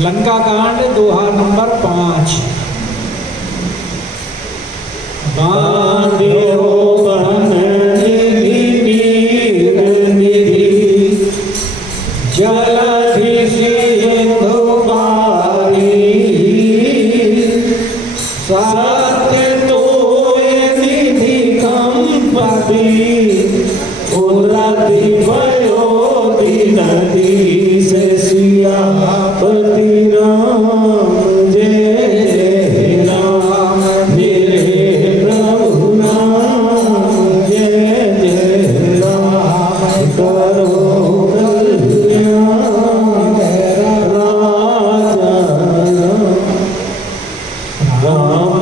लंका कांड दोहा नंबर 5। बांधियो बन निधि नीर निधि जलधि सिंधु बारी सत्य तोय निधि कंपति उन्नति भयो नदी से सियापति राम जय राम मेरे प्रभु राम जय जय राम करो कल्याण राजा राम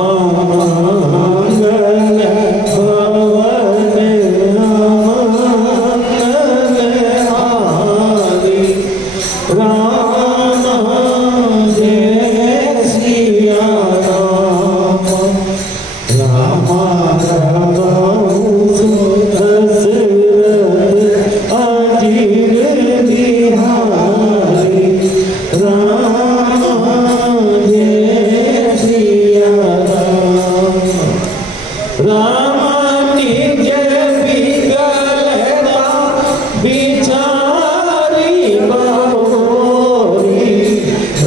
मंगल भवन राम जय सिया राम राम दशरथ अजीर बिहारी राम जय सिया राम राम निज बिगलता बिचारी बहोरी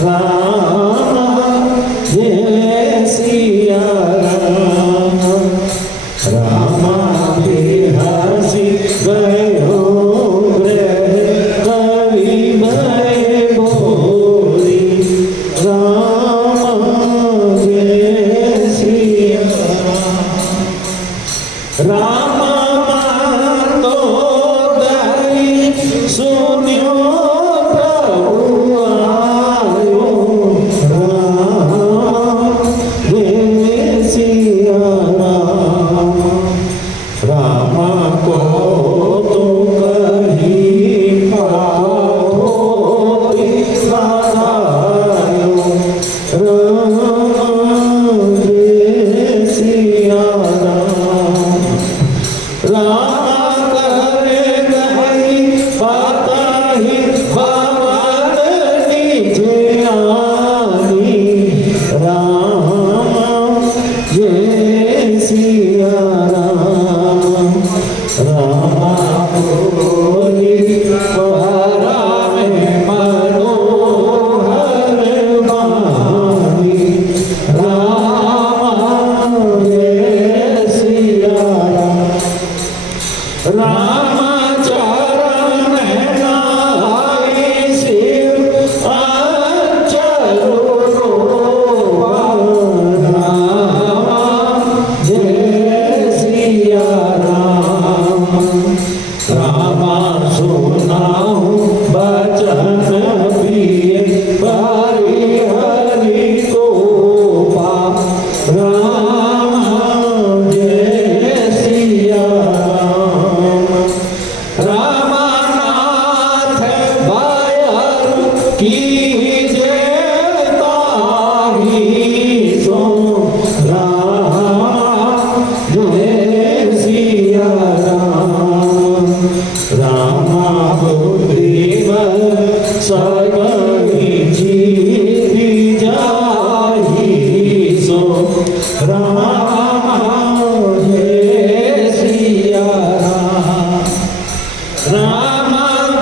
राम जय सिया राम राम बिहसी गयो ग्रह कवि भय भोरी राम जय सिया राम मातो दई सुनियो प्रभु आयो राम जय सिया राम राम को तो कहीं पाओ दिखायो राम जय सिया राम राम करे गई पता ही भवन नीचे आनी राम जय सिया राम राम बोली पहरा में मनोहर वाणी राम जय सिया राम राम चरण नाई शिव अंचलो राम जय सिया राम राम सुनाऊं बचन प्रिय बारी हरि को पा राम जय सिया रामनाथ बायर की जय ताही सो राम जय सिया राम राम बुद्धिमल सर्वहि जीवी जाहि सो राम जय सिया राम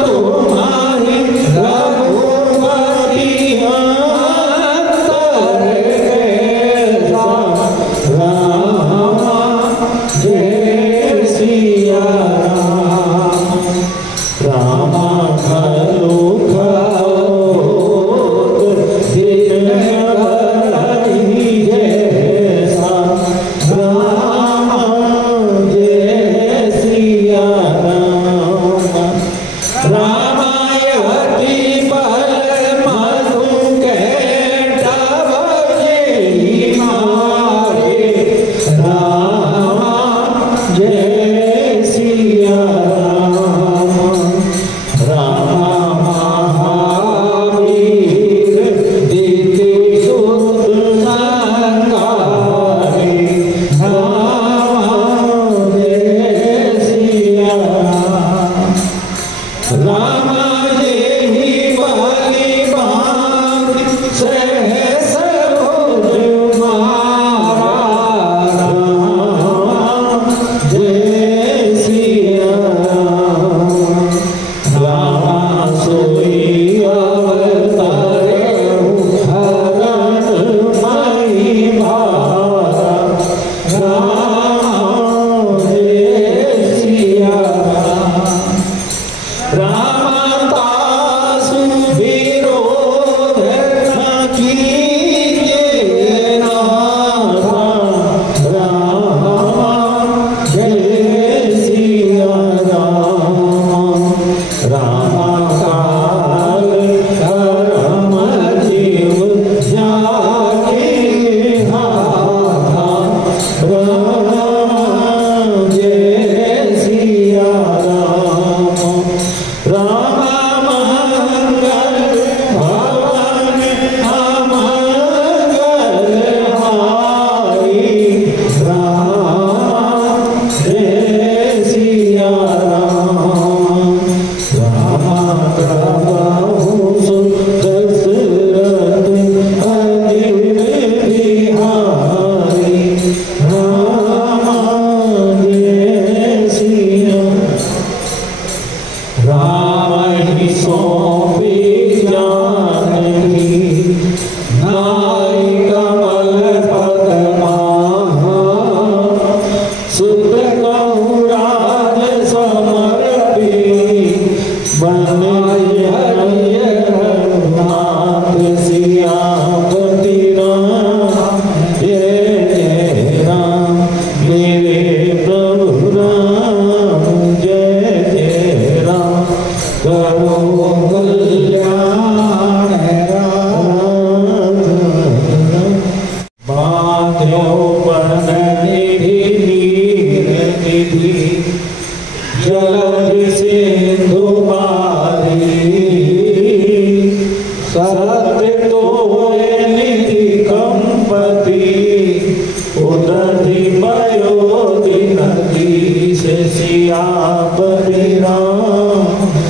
तुम्हारी रघुपति अंतर राम जय सिया राम खलो दिन बरही जैसा राम जय सिया रामायती बल मधु कैटभ जेहि मारे राम जय सिया राम महावीर दिति सुत संगारे राम जय सिया राम जेहि बलि बांधि करो कल्याण बांध्यो बननिधि नीर निधि जलधि सिंधु मारी सत्य तो निधि कंपति उदधि मयोधि नदी से सियापति राम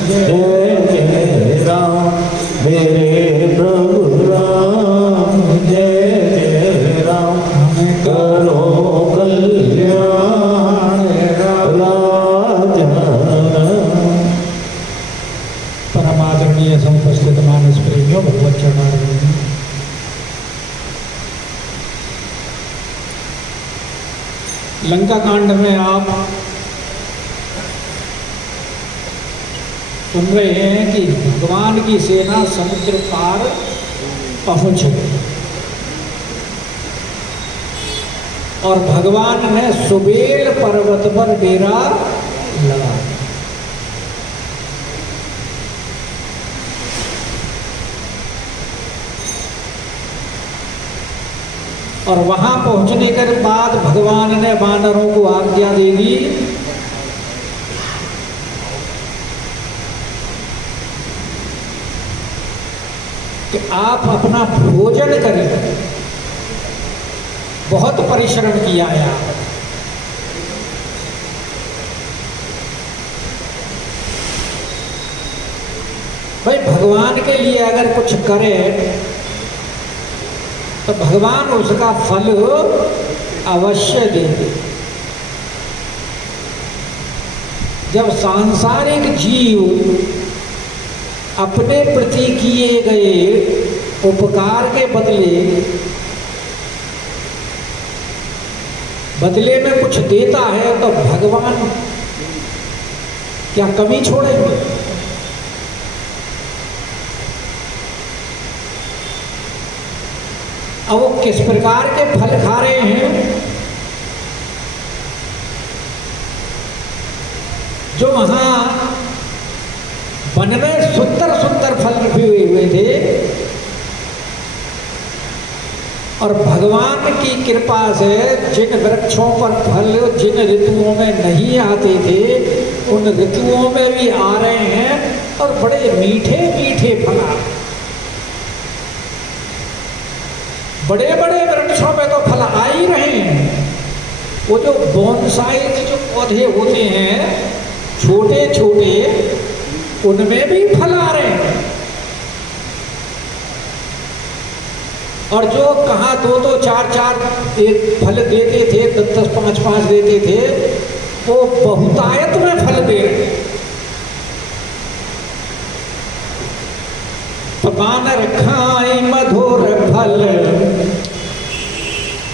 जय जय राम मेरे प्रभु राम जय जय राम करो कल्याण परमादरणीय समुपस्थित मानस प्रेमियों भगवत चरणारविंद में लंका कांड में आप सुन रहे हैं कि भगवान की सेना समुद्र पार पहुंच गई और भगवान ने सुबेल पर्वत पर डेरा लगा। और वहां पहुंचने के बाद भगवान ने वानरों को आज्ञा दे दी कि आप अपना भोजन करें। बहुत परिश्रम किया है आप, भाई भगवान के लिए अगर कुछ करे तो भगवान उसका फल अवश्य देंगे। जब सांसारिक जीव अपने प्रति किए गए उपकार के बदले में कुछ देता है तो भगवान क्या कमी छोड़ेंगे? अब वो किस प्रकार के फल खा रहे हैं? जो वहां वन में सुंदर सुंदर फल रखे हुए थे और भगवान की कृपा से जिन वृक्षों पर फल जिन ऋतुओं में नहीं आते थे उन ऋतुओं में भी आ रहे हैं और बड़े मीठे मीठे फल आ रहे हैं। बड़े बड़े वृक्षों में तो फल आ ही रहे हैं। वो जो बोनसाई जो पौधे होते हैं छोटे छोटे उनमें भी फल आ रहे हैं। और जो कहाँ दो दो चार चार एक फल देते थे 10-10 5-5 देते थे वो बहुतायत में फल दे रहे हैं। वानर खाई मधुर फल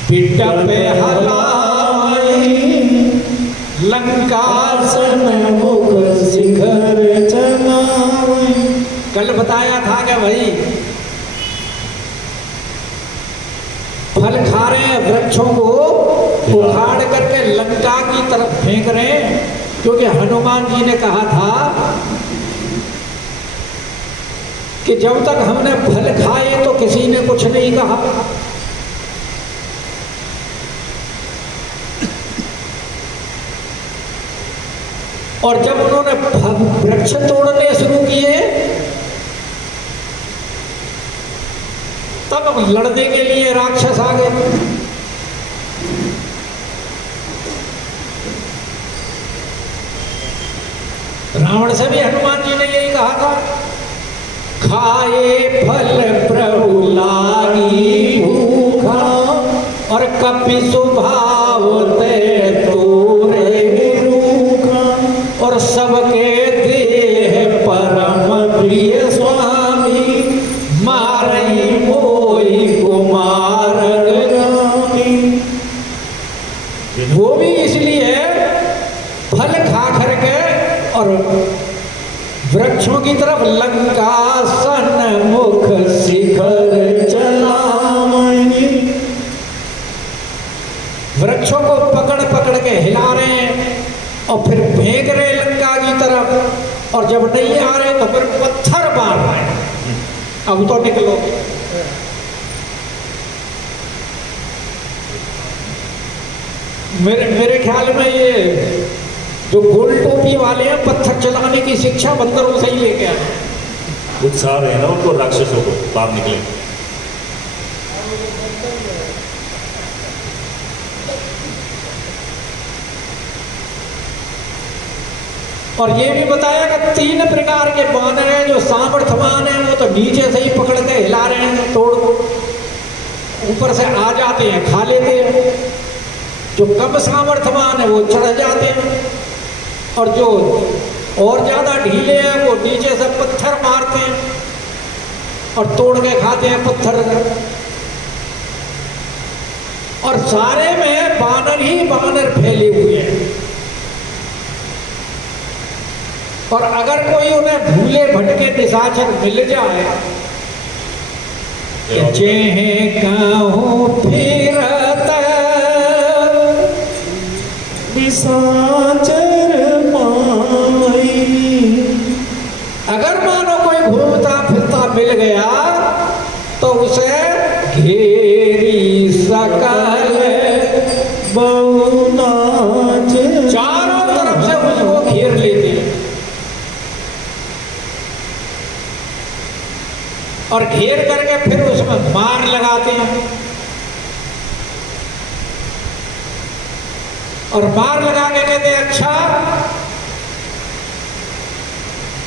बिटपे हलाई लंकासन मुख शिखर चलावई। कल बताया था कि भाई फल खा रहे हैं, वृक्षों को उखाड़ करके लंका की तरफ फेंक रहे हैं, क्योंकि हनुमान जी ने कहा था कि जब तक हमने फल खाए तो किसी ने कुछ नहीं कहा। और जब उन्होंने वृक्ष तोड़ने शुरू किए तब लड़ने के लिए राक्षस आ गए। रावण से भी हनुमान जी ने यही कहा था, खाए फल प्रभु लागी भूखा और कपि स्वभाव ते तोरे रूखा और सबके देह परम प्रिय स्वामी मारई मोई कुमार रामी। वो भी इसलिए फल खा करके और वृक्षों की तरफ लंकासन मुख शिखर चलावई। वृक्षों को पकड़ पकड़ के हिला रहे हैं और फिर फेंक रहे लंका की तरफ। और जब नहीं आ रहे तो फिर पत्थर मार रहे हैं, अब तो निकलोगे। मेरे ख्याल में ये जो गोल टोपी वाले हैं पत्थर चलाने की शिक्षा बंदरों से ही लेके आए। उत्साह रहे ना उनको, राक्षसों को बाहर निकले। और ये भी बताया कि 3 प्रकार के बानर हैं। जो सामर्थ्यवान हैं वो तो नीचे से ही पकड़ के हिला रहे हैं, तोड़ को ऊपर से आ जाते हैं, खा लेते हैं। जो कम सामर्थ्यवान है वो चढ़ जाते हैं, और जो और ज्यादा ढीले हैं वो नीचे से पत्थर मारते हैं और तोड़ के खाते हैं पत्थर। और सारे में बानर ही बानर फैले हुए हैं। और अगर कोई उन्हें भूले भटके निशाचर मिल जाए, जेह कहूं फिरत निशाचर माई, अगर मानो कोई घूमता फिरता मिल गया तो उसे घेरी सकल बहुनाच, चारों तरफ से उसको घेर लेते हैं। और घेर करके फिर उसमें मार लगाते हैं, और मार लगा के कहते हैं अच्छा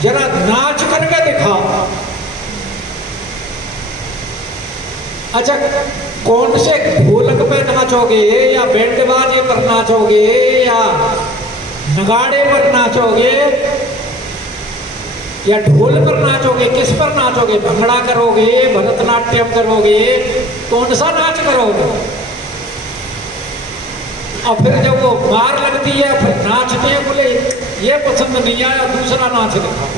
जरा नाच करके दिखाओ। अच्छा कौन से ढोलक पे नाचोगे, या बैंडबाजी पर नाचोगे, या नगाड़े पर नाचोगे, या ढोल पर नाचोगे, किस पर नाचोगे? भंगड़ा करोगे, भरतनाट्यम करोगे, कौन सा नाच करोगे? और फिर जब वो मार लगती है फिर नाचते हैं, बोले ये पसंद नहीं आया, दूसरा नाच दिखाओ।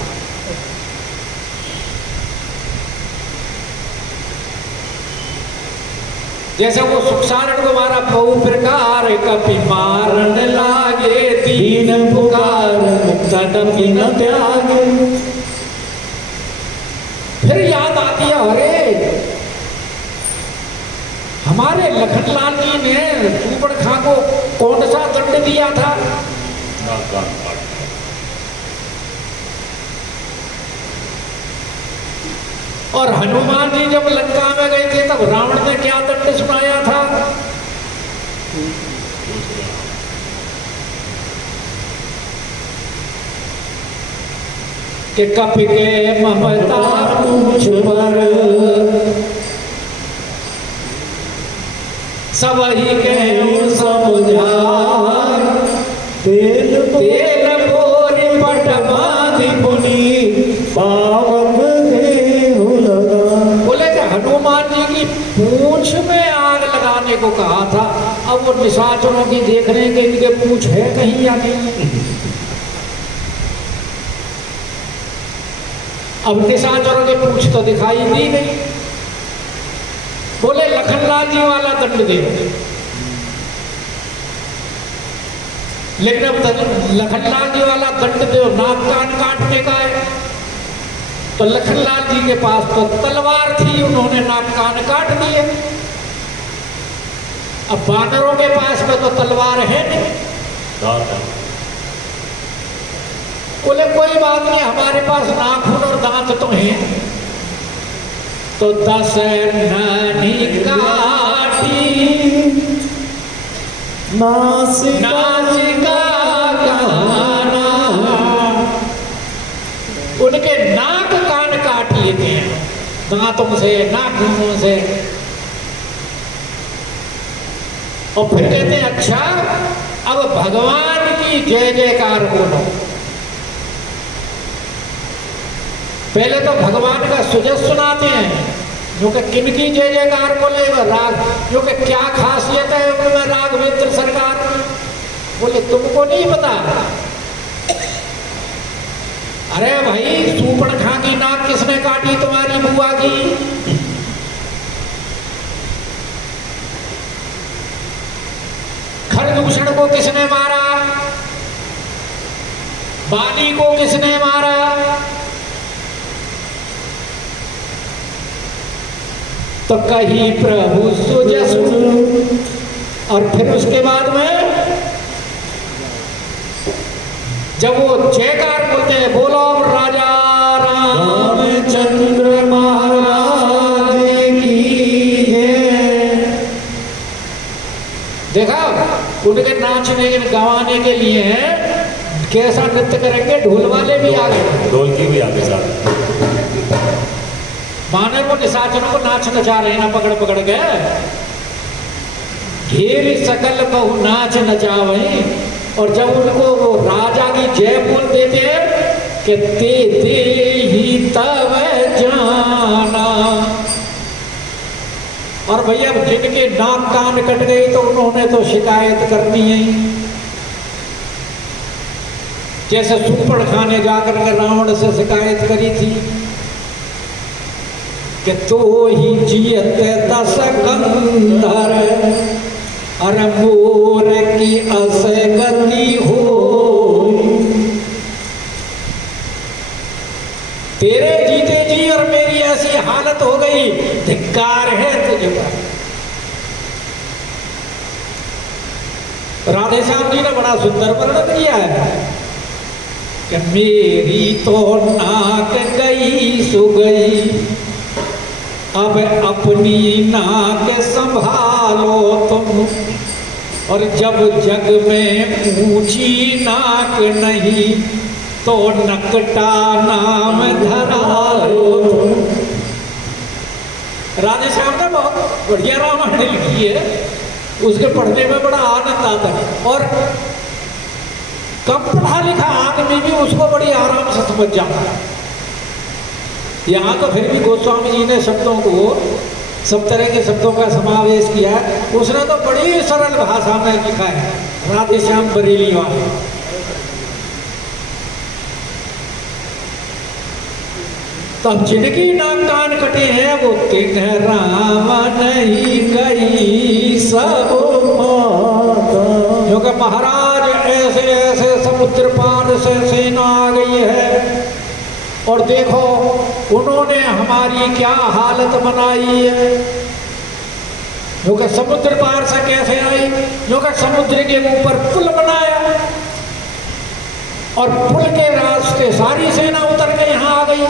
जैसे वो सुखसारण को मारा, बहु प्रकार कपि मारन लागे, दीन पुकार तड़पि न त्यागे। फिर याद आती है, अरे हमारे लखनलाल जी ने सूबड़खा को कौन सा दंड दिया था? और हनुमान जी जब लंका में गए थे तब रावण ने क्या दंड सुनाया था? कि कपि के ममता पूछ पर सब ही के समझार, तेल बोरी पट बांधी पुनी पावक देहु लगा। बोले कि हनुमान जी की पूंछ में आग लगाने को कहा था। अब वो निशाचरों की देख रहे हैं कि इनके पूंछ है कहीं या नहीं। अब निशाचरों की पूंछ तो दिखाई दी नहीं। बोले लखनलाल जी वाला दंड दे, लेकिन अब लखनलाल जी वाला दंड दो, नाक कान काटने का है। तो लखनलाल जी के पास तो तलवार थी, उन्होंने नाक कान काट दिए। अब बानरों के पास में तो तलवार है नहीं। बोले कोई बात नहीं, हमारे पास नाखून और दांत तो हैं। तो 10 ननी काटी नासिका गाना, उनके नाक कान काट लेते हैं दांतों से, नाखूनों से। और फिर कहते हैं अच्छा अब भगवान की जय जयकार बोलो। पहले तो भगवान का सुजस सुनाते हैं, जो कि किनकी जय जयकार बोलेगा, राग, जो कि क्या खासियत है उनमें राघवेंद्र सरकार। बोले तुमको नहीं पता? अरे भाई सूर्पणखा की नाक किसने काटी? तुम्हारी बुआ की। खरदूषण को किसने मारा? बाली को किसने मारा? तो कहीं प्रभु सुजसु, और फिर उसके बाद में जब वो जयकार बोलते हैं, बोलो राजा रामचंद्र महाराज की है। देखा, उनके नाचने गवाने के लिए कैसा नृत्य करेंगे, ढोल वाले भी आ गए, ढोल की भी आगे साथ बानर को निशाचरों को नाच नचा रहे हैं, पकड़ पकड़ के घेर सकल बहु नाच नचावई। और जब उनको वो राजा की जय बोल देते हैं कि ते ही तब जाना। और भैया जिनके नाक कान कट गई तो उन्होंने तो शिकायत करनी है। जैसे सुपड़ खाने जाकर के रावण से शिकायत करी थी कि तो ही जियत दस कंधर, अरे मोर की असगति हो। तेरे जीते जी और मेरी ऐसी हालत हो गई, धिक्कार है तुझे पर। राधे श्याम जी ने बड़ा सुंदर वर्णन किया है कि मेरी तो नाक गई सो गई, अब अपनी नाक संभालो तुम। और जब जग में ऊंची नाक नहीं तो नकटा नाम धरा लो तुम। राधे श्याम ने बहुत बढ़िया रामायण लिखी है, उसके पढ़ने में बड़ा आनंद आता है। और कम पढ़ा लिखा आदमी भी उसको बड़ी आराम से समझ जाता है। यहाँ तो फिर भी गोस्वामी जी ने शब्दों को, सब तरह के शब्दों का समावेश किया है। उसने तो बड़ी सरल भाषा में लिखा है, राधे श्याम बरेली वाले। तब जिनकी नाक कान कटे हैं वो तिन्ह राम नहीं गई सब माता। क्योंकि महाराज ऐसे ऐसे समुद्र पार से सेना आ गई है, और देखो उन्होंने हमारी क्या हालत बनाई है। क्योंकि समुद्र पार से कैसे आई, क्योंकि समुद्र के ऊपर पुल बनाया, और पुल के रास्ते सारी सेना उतर के यहाँ आ गई।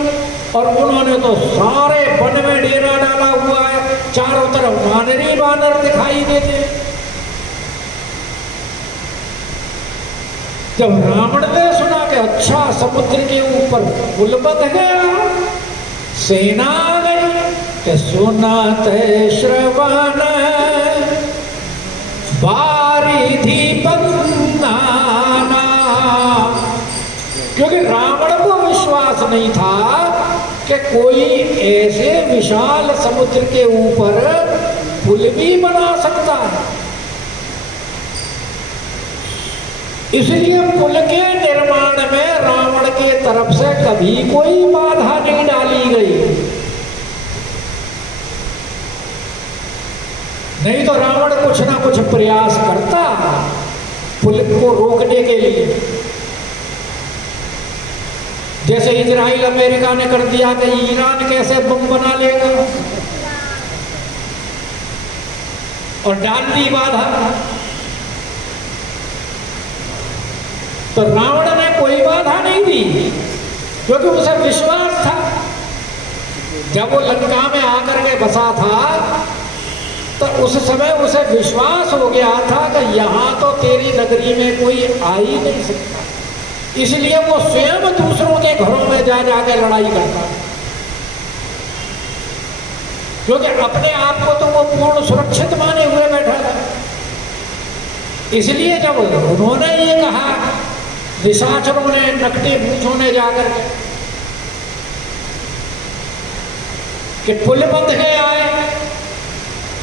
और उन्होंने तो सारे वन में डेरा डाला हुआ है, चारों तरफ वानर ही वानर दिखाई देते। जब रावण ने सुना कि अच्छा समुद्र के ऊपर पुल बन गया, सेना आ गई, कि सुनते श्रवण बारिधि बंदाना। क्योंकि रावण को विश्वास नहीं था कि कोई ऐसे विशाल समुद्र के ऊपर पुल भी बना सकता है। इसलिए पुल के निर्माण में रावण के तरफ से कभी कोई बाधा नहीं डाली गई। नहीं तो रावण कुछ ना कुछ प्रयास करता पुल को रोकने के लिए। जैसे इजराइल अमेरिका ने कर दिया कि ईरान कैसे बम बना लेगा, और डाल दी बाधा। तो रावण ने कोई बाधा नहीं दी, क्योंकि उसे विश्वास था। जब वो लंका में आकर के बसा था तो उस समय उसे विश्वास हो गया था कि यहाँ तो तेरी नगरी में कोई आ ही नहीं सकता। इसलिए वो स्वयं दूसरों के घरों में जा जाकर लड़ाई करता, क्योंकि अपने आप को तो वो पूर्ण सुरक्षित माने हुए बैठा था। इसलिए जब उन्होंने ये कहा, निशाचरों ने, नकटे मूंछों ने जाकर कि पुल बंद है आए,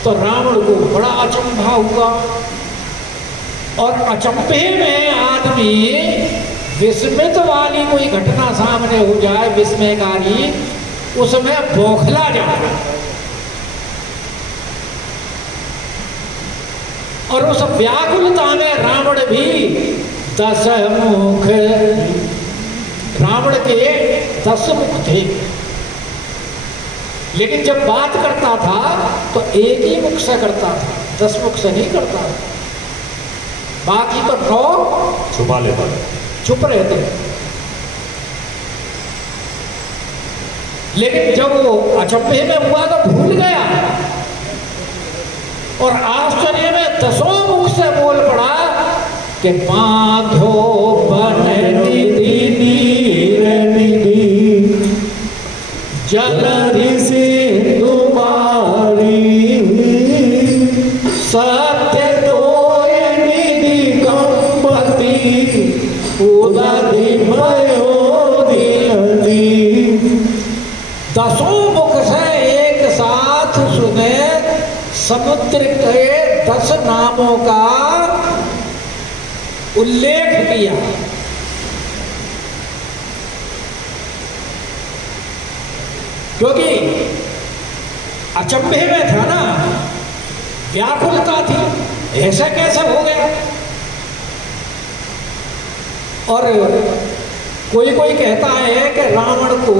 तो रावण को बड़ा अचंभा हुआ। और अचंभे में आदमी विस्मित वाली कोई घटना सामने हो जाए, विस्मयकारी, उसमें बौखला जाए। और उस व्याकुलता में रावण भी 10 मुख, रावण के 10 मुख थे। लेकिन जब बात करता था तो एक ही मुख से करता था, 10 मुख से नहीं करता था। बाकी तो 9 छुपा लेता था, चुप रहते। लेकिन जब वो अचंभे में हुआ तो भूल गया और आश्चर्य में 10 मुख से बोल पड़ा कि माधो बन निधि नीर निधि जलधि सिंधु मारी सत्य तोय निधि कंपति उदधि भयो दिलधि। 10 मुख से एक साथ सुने समुद्र के 10 नामों का उल्लेख किया। क्योंकि अचंभे में था ना, व्याकुलता थी, ऐसा कैसे हो गया। और कोई कोई कहता है कि रावण को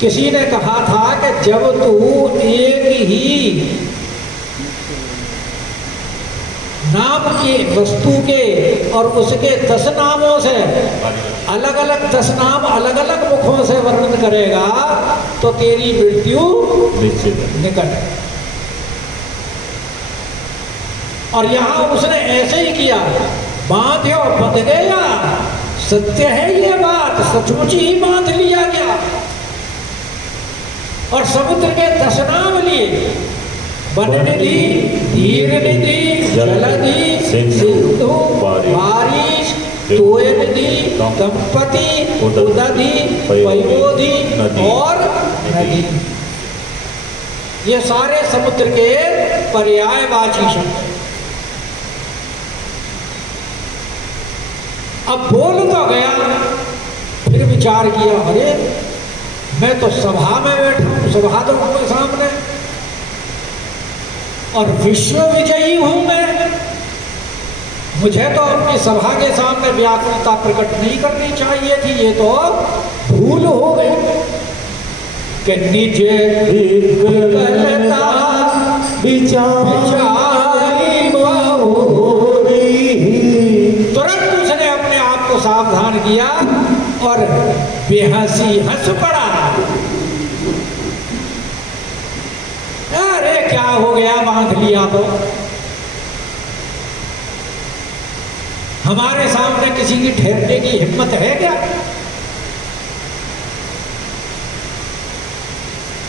किसी ने कहा था कि जब तू एक ही नाम के वस्तु के और उसके 10 नामों से अलग अलग 10 नाम अलग अलग मुखों से वर्णन करेगा तो तेरी मृत्यु निकट है। और यहां उसने ऐसे ही किया, बांध्यो बंध गया। सत्य है ये बात, सचमुच ही बांध लिया गया। और समुद्र के 10 नाम लिए, वन निधि, धीर निधि, जलधि, सिंधु, बारिश, तोय निधि, कंपति, उदधि, पयोधि और नदी। ये सारे समुद्र के पर्यायवाची शब्द। अब बोल तो गया, फिर विचार किया, अरे मैं तो सभा में बैठा हूं, सभासदों के सामने, और विश्व विजयी हूं मैं। मुझे तो अपनी सभा के सामने व्याकुलता प्रकट नहीं करनी चाहिए थी, ये तो भूल हो गई कि निज विकलता विचारी बहुरी। तुरंत उसने अपने आप को सावधान किया और बेहसी हंस पड़ा। अरे क्या हो गया, बांध लिया तो। हमारे सामने किसी की ठहरने की हिम्मत है क्या?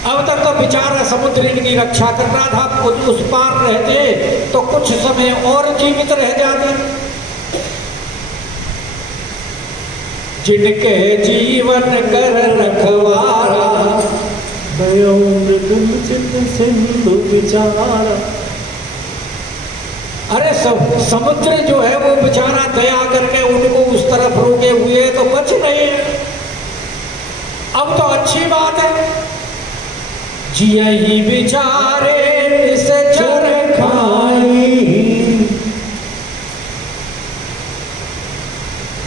अब तक तो बेचारा समुद्र इनकी रक्षा कर रहा था, उस पार रहते तो कुछ समय और जीवित रह जाते। जिनके जीवन कर रखवारा सिंधु विचारा। अरे समुद्र जो है वो बेचारा दया करके उनको उस तरफ रोके हुए तो बच रहे हैं। अब तो अच्छी बात है, जिया ही बेचारे से चर खाई,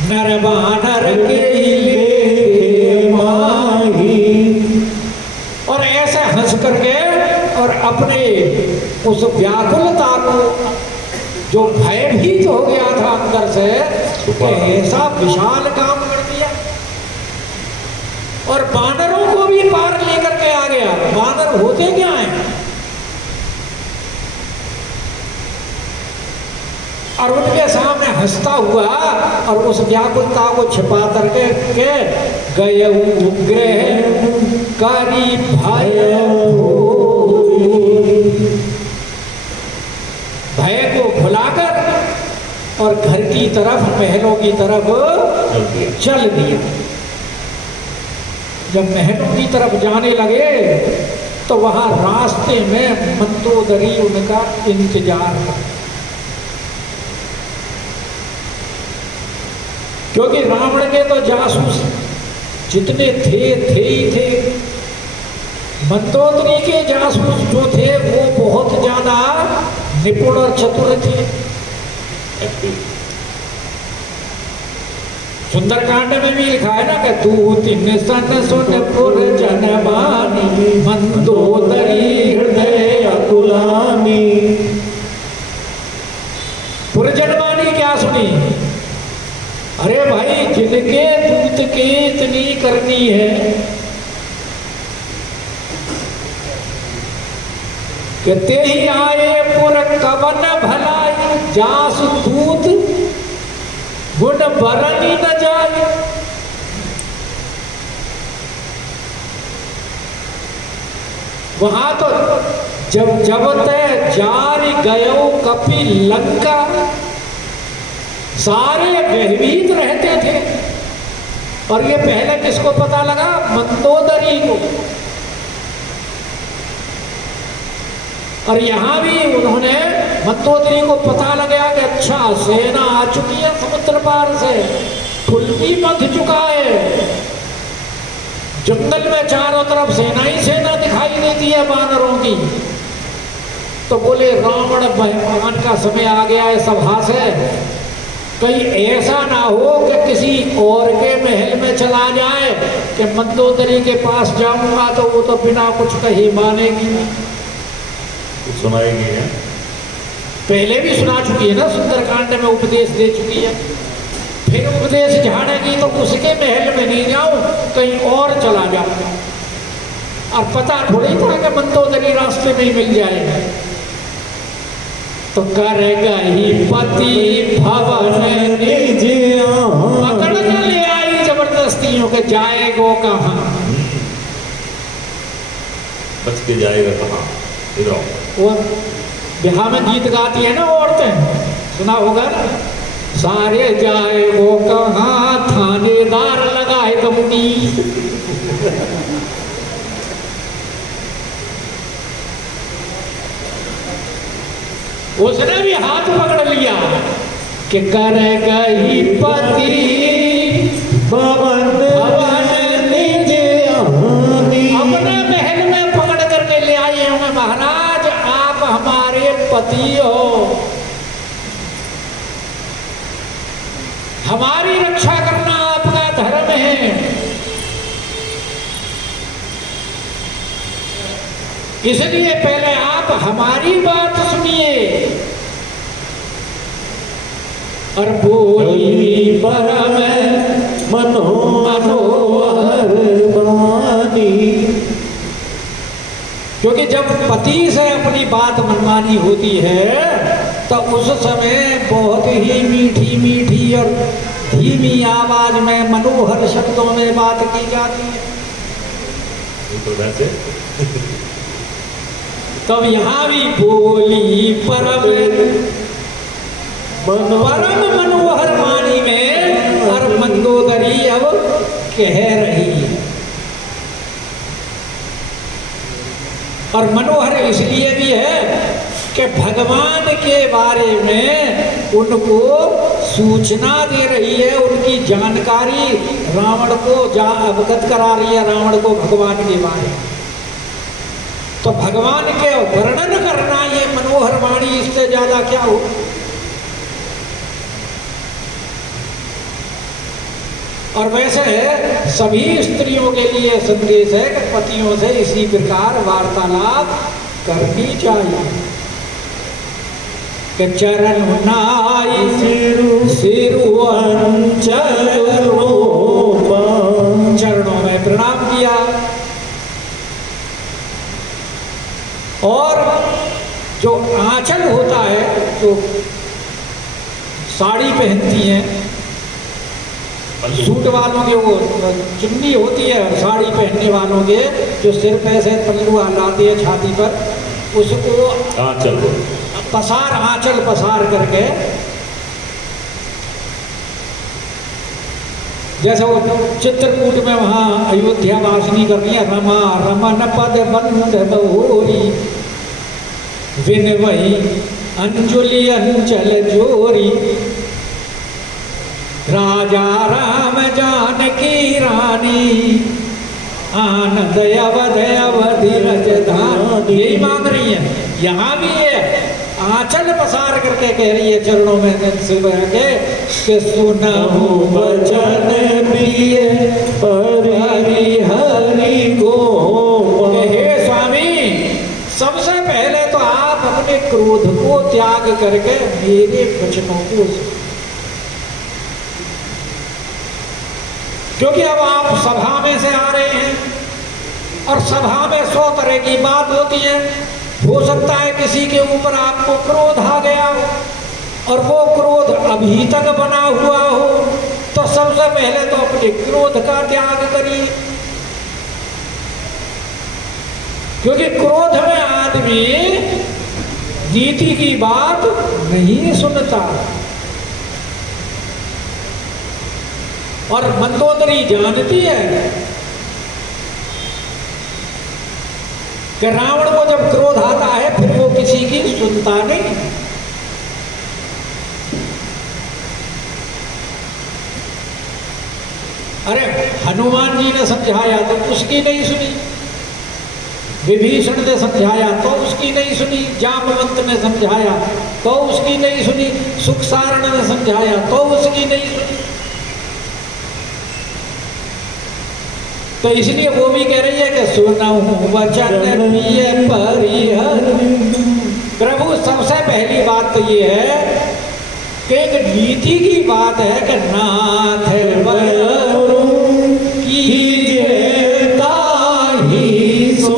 नर बानर के ले माही। और ऐसे हंस करके और अपने उस व्याकुलता को, जो भयभीत हो गया था अंदर से, ऐसा विशाल काम कर दिया। और बानरों को भी पार लेकर के आ गया। बानर होते क्या हैं? और उनके सामने हंसता हुआ और उस व्याकुलता को छिपा करके गए उग्रह करी भय को भुलाकर और घर की तरफ, महलों की तरफ चल दिया। जब महलों की तरफ जाने लगे तो वहां रास्ते में मंदोदरी उनका इंतजार था, क्योंकि रावण के तो जासूस जितने थे ही थे। मंदोदरी के जासूस जो थे वो बहुत ज्यादा निपुण और चतुर थे। सुंदरकांड में भी लिखा है ना कि दूत सन सुनपुर जनमानी मंदोदरी हृदय अकुलानी। पुरजनमानी क्या सुनी? अरे भाई, जिनके दूत की इतनी करनी है कहते ही आए पुर कवन भलाई, जासु दूत गुण बरनी न जाए। वहां तो जब तय जारी गयो कपि लंका, सारे भयभीत रहते थे। और ये पहले किसको पता लगा? मंदोदरी को। और यहां भी उन्होंने मंदोदरी को पता लगा कि अच्छा सेना आ चुकी है समुद्र पार से, पुल भी बंध चुका है, जंगल में चारों तरफ सेना ही सेना दिखाई देती है वानरों की। तो बोले रावण भगवान का समय आ गया है सभा से, कहीं ऐसा ना हो कि किसी और के महल में चला जाए कि मंदोदरी के पास जाऊंगा तो वो तो बिना कुछ कही मानेगी, सुनाएगी है। पहले भी सुना चुकी है ना, सुंदरकांड में उपदेश दे चुकी है। फिर उपदेश झाड़ेगी तो उसके महल में नहीं जाऊं, कहीं और चला जाऊं। और पता थोड़ी था कि मंदोदरी रास्ते में ही मिल जाएगा। तो करेगा ही पति भवन निज, पकड़ के ले आई जबरदस्तियों के, जाएगो कहाँ? बच के जाएगा कहाँ? इधर वो बिहार में गीत गाती है ना औरतें, सुना होगा ना, सारे जाए वो कहाँ थानेदार लगाए कमुनी। उसने भी हाथ पकड़ लिया कि करेगा ही पति भवन निज, अपने महल में पकड़ करके ले आए होंगे, महाराज आप हमारे पति हो, हमारी रक्षा करना आपका धर्म है। इसलिए पहले आप हमारी बात सुनिए। और बोली परम मनोहर बानी, क्योंकि जब पति से अपनी बात मनमानी होती है तो उस समय बहुत ही मीठी मीठी और धीमी आवाज में मनोहर शब्दों में बात की जाती है। तो वैसे तब यहां भी बोली परम मनोहर वाणी में, और मंदोदरी अब कह रही है। और मनोहर इसलिए भी है कि भगवान के बारे में उनको सूचना दे रही है, उनकी जानकारी रावण को अवगत करा रही है, रावण को भगवान के बारे में। तो भगवान के वर्णन करना ये मनोहर वाणी, इससे ज्यादा क्या हो। और वैसे सभी स्त्रियों के लिए संदेश है कि पतियों से इसी प्रकार वार्तालाप करनी चाहिए कि चरण नाई सिरु अंचल, चरणों में प्रणाम किया। और जो आंचल होता है, जो साड़ी पहनती हैं, सूट वालों के वो चुन्नी होती है, और साड़ी पहनने वालों के जो सिर पे से पल्लू लाते हैं छाती पर, उसको आंचल पसार, आंचल पसार करके, जैसे वो चित्रकूट में वहां अयोध्या वासिनी कर रही है, रमा रमन पद बंध बहुरी, विन वही अंजुलि अंचल जोरी, राजा राम जानकी रानी, आनंद अवध अवधि रजधानी। यही मांग रही है। यहाँ भी है आंचल पसार करके कह रही है चरणों में सुबह के कि सुनहु वचन प्रिय हरि हरि को। हे स्वामी, सबसे पहले तो आप अपने क्रोध को त्याग करके मेरे वचनों को, क्योंकि अब आप सभा में से आ रहे हैं और सभा में 100 तरह की बात होती है। हो सकता है किसी के ऊपर आपको क्रोध आ गया और वो क्रोध अभी तक बना हुआ हो, तो सबसे पहले तो अपने क्रोध का त्याग करिए, क्योंकि क्रोध में आदमी नीति की बात नहीं सुनता। और मंदोदरी जानती है कि रावण को जब क्रोध आता है फिर वो किसी की सुनता नहीं। अरे हनुमान जी ने समझाया तो उसकी नहीं सुनी, विभीषण ने समझाया तो उसकी नहीं सुनी, जामवंत ने समझाया तो उसकी नहीं सुनी, सुखसारण ने समझाया तो उसकी नहीं सुनी। तो इसलिए वो भी कह रही है कि सुनहु वचन प्रिय परिहरि। प्रभु, सबसे पहली बात तो ये है कि एक नीति की बात है कि नाथ कीजिए ताहि सो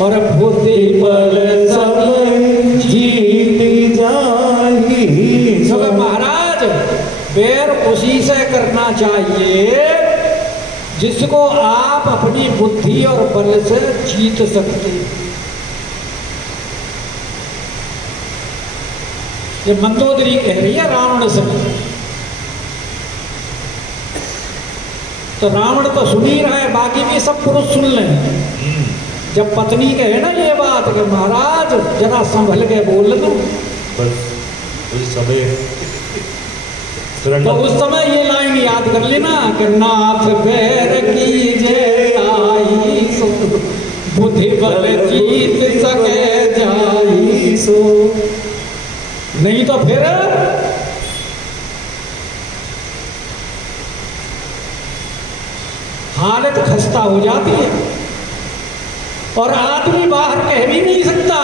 और बुद्धि बल सब जीत जाहि सो। महाराज, बैर उसी से करना चाहिए जिसको आप अपनी बुद्धि और बल से जीत सकते। ये मंदोदरी कह रही है रावण से, तो रावण तो सुन ही रहा है, बाकी भी सब पुरुष सुन लें। जब पत्नी कहे ना ये बात कि महाराज जरा संभल के बोल दो, बस उस समय तो उस समय ये लाइन याद कर लेना कि नाथ बैर कीजे ताहि सो बुद्धि बल जीत सके जाहि सो। नहीं तो फिर हालत खस्ता हो जाती है और आदमी बाहर कह भी नहीं सकता।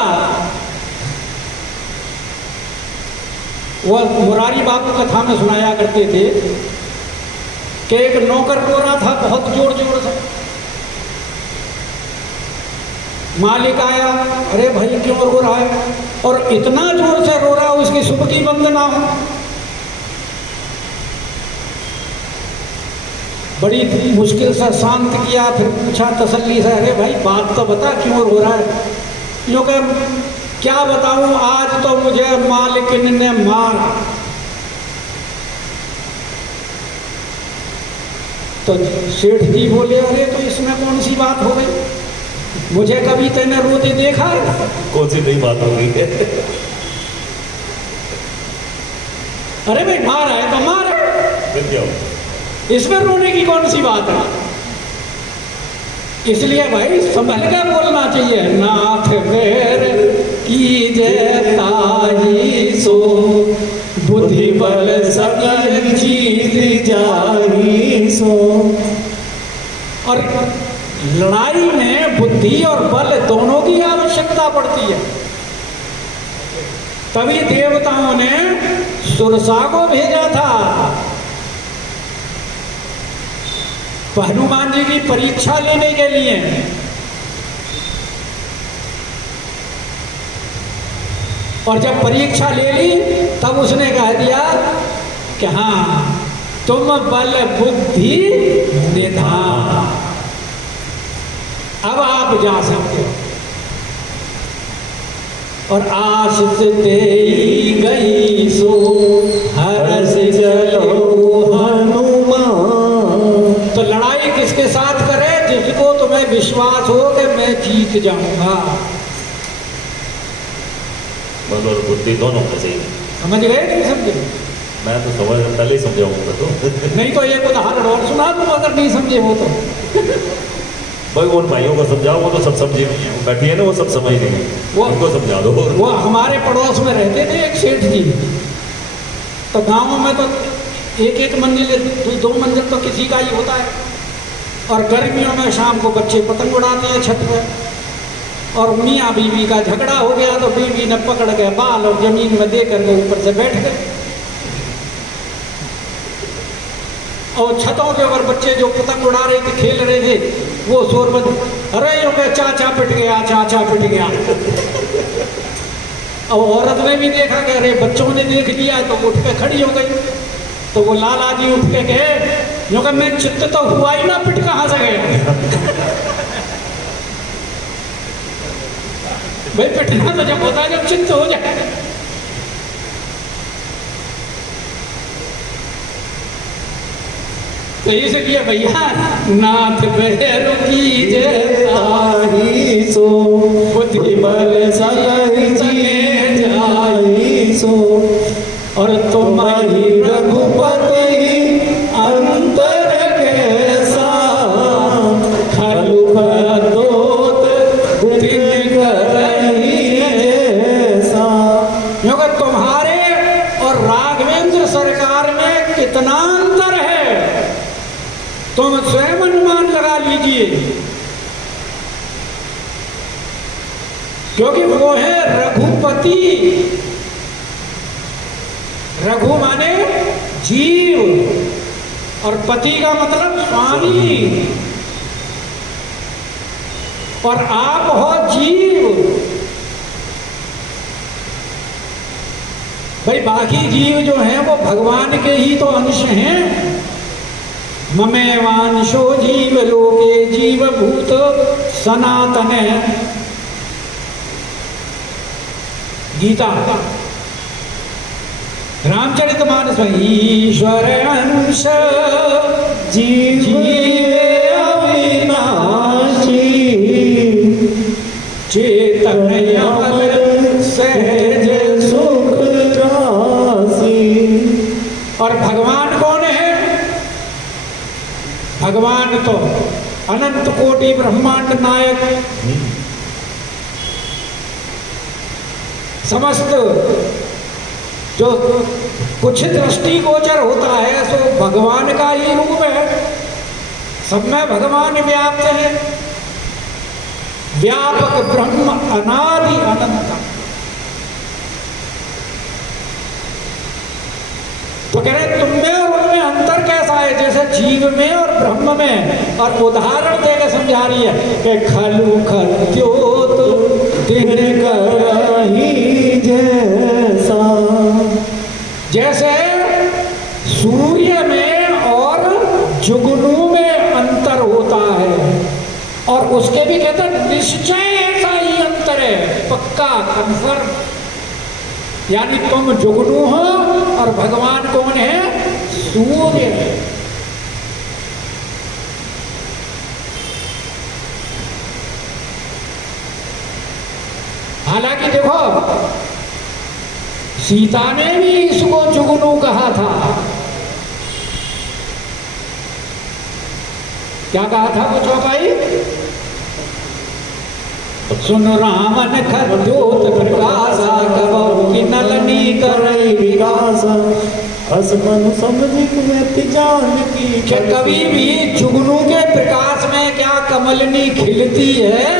वह मुरारी बाबू कथा में सुनाया करते थे कि एक नौकर रो रहा था बहुत जोर जोर से। मालिक आया, अरे भाई क्यों रो रहा है? और इतना जोर से रो रहा है उसकी सुबह की बंद ना हो। बड़ी मुश्किल से शांत किया, फिर पूछा तसल्ली से, अरे भाई बात तो बता क्यों रो रहा है? यूं कह क्या बताऊं, आज तो मुझे मालिकिन ने मारा। तो सेठ जी बोले, अरे तो इसमें कौन सी बात हो गई? मुझे कभी तेने रोते देखा है? कौन सी नई बात हो गई है? अरे भाई मारा है तो मारा, फिर क्या हो? इसमें रोने की कौन सी बात है? इसलिए भाई संभल के बोलना चाहिए। नाथ बैर कीजे ताहि सो बुद्धि बल सकल जीत जाहि सो। और लड़ाई में बुद्धि और बल दोनों की आवश्यकता पड़ती है। तभी देवताओं ने सुरसा को भेजा था हनुमान जी की परीक्षा लेने के लिए। और जब परीक्षा ले ली तब उसने कह दिया कि हाँ तुम बल बुद्धि निधान, अब आप जा सकते हो। और आशीष दे गई सो हर्ष चलो हनुमान। तो लड़ाई किसके साथ करे? जिसको तुम्हें विश्वास हो कि मैं जीत जाऊंगा। बल और बुद्धि दोनों में से। समझ गए नहीं समझे? मैं तो समझ पहले ही समझाऊंगा तो। नहीं तो एक उदाहरण और सुना दूं अगर नहीं समझे हो तो। भाई उन भाइयों को समझाओ, वो तो सब समझी नहीं है, वो बैठी है ना, वो सब समझ नहीं है, उनको समझा दो। वो हमारे पड़ोस में रहते थे एक सेठ जी, तो गाँव में तो एक मंजिल 2 मंजिल तो किसी का ही होता है, और गर्मियों में शाम को बच्चे पतंग उड़ाते हैं छत पे, और मियाँ बीवी का झगड़ा हो गया तो बीवी ने पकड़ के बाल और जमीन में दे करके ऊपर से बैठ गए, और छतों के ऊपर बच्चे जो पतंग उड़ा रहे थे, खेल रहे थे, वो शोर बंद, अरे यो के चाचा पिट गया, चाचा पिट गया। और औरत ने भी देखा कि अरे बच्चों ने देख लिया, तो उठ के खड़ी हो गई। तो वो लाला जी उठ के कहे, जो कि मैं चित्त तो हुआ ही ना, पिट कहाँ से गया। भाई पिटना तो जब होता है जब चित्त हो जाए। तो इसलिए भैया नाथ बैरू की जय सो बुद्धि बल सगहि जाई सो, और तुम्हारी रघुपति अंतर कैसा, खलु दोत दिन करही जैसा। क्योंकि तुम्हारे और राघवेंद्र सरकार में कितना अंतर है, तुम स्वयं अनुमान लगा लीजिए, क्योंकि वो है रघुपति। रघु माने जीव, और पति का मतलब स्वामी, और आप हो जीव। भाई बाकी जीव जो हैं वो भगवान के ही तो अंश हैं। ममेवांशो जीव लोके जीव भूत सनातन, गीता। रामचरितमानस में ईश्वर अंश जीव अविनाशी, चेतन सहज सुख राशि। और भगवान कौन है? भगवान तो अनंत कोटि ब्रह्मांड नायक, समस्त जो कुछ दृष्टि गोचर होता है सो भगवान का ही रूप है। सब में भगवान व्याप्त है, व्यापक ब्रह्म अनादि अनंत। तो कह रहे तुम में और उनमें अंतर कैसा है, जैसे जीव में और ब्रह्म में। और उदाहरण देकर समझा रही है कि खलु खल्योत दिन करही जैसा। जैसे सूर्य में और जुगनू में अंतर होता है, और उसके भी कहते हैं निश्चय ऐसा ही अंतर है, पक्का कंफर्म। यानी तुम जुगनू हो और भगवान कौन है? सूर्य। हालांकि देखो सीता ने भी इसको जुगनू कहा था। क्या कहा था वो चौपाई? सुन रामन खद्योत प्रकाशा, कबहु की नलनी करई विकासा, असमन समझिक व्यक्ति जान की। क्या कभी भी जुगनू के प्रकाश में क्या कमलनी खिलती है?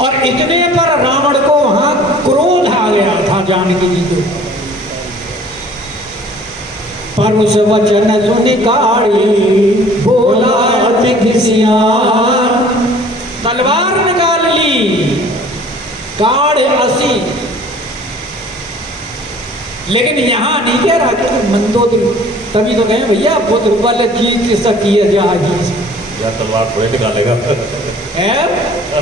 और इतने पर रावण को वहां क्रोध आ गया था जानकी जी को। पर उस वचन सुनी काढ़ी, बोला अति घिसियान, तलवार निकाल ली काढ़ असी। लेकिन यहां नहीं कह रहा कि मंदोदरी, तभी तो कहें भैया बुद्ध बल जीत सकी जाएगी। या तलवार थोड़े निकालेगा है,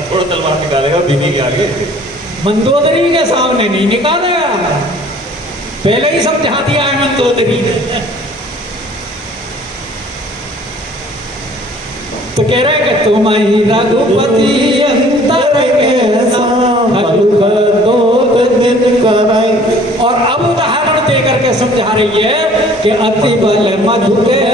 थोड़ा तलवार निकालेगा बीवी के आगे। मंदोदरी के सामने नहीं निकालेगा, पहले ही समझा दिया है मंदोदरी ने। तो कह रहे कि तुम ही रघुपति अंतर कैसा, दिन कराई। और अब उदाहरण दे करके समझा रही है कि अति बल मधु के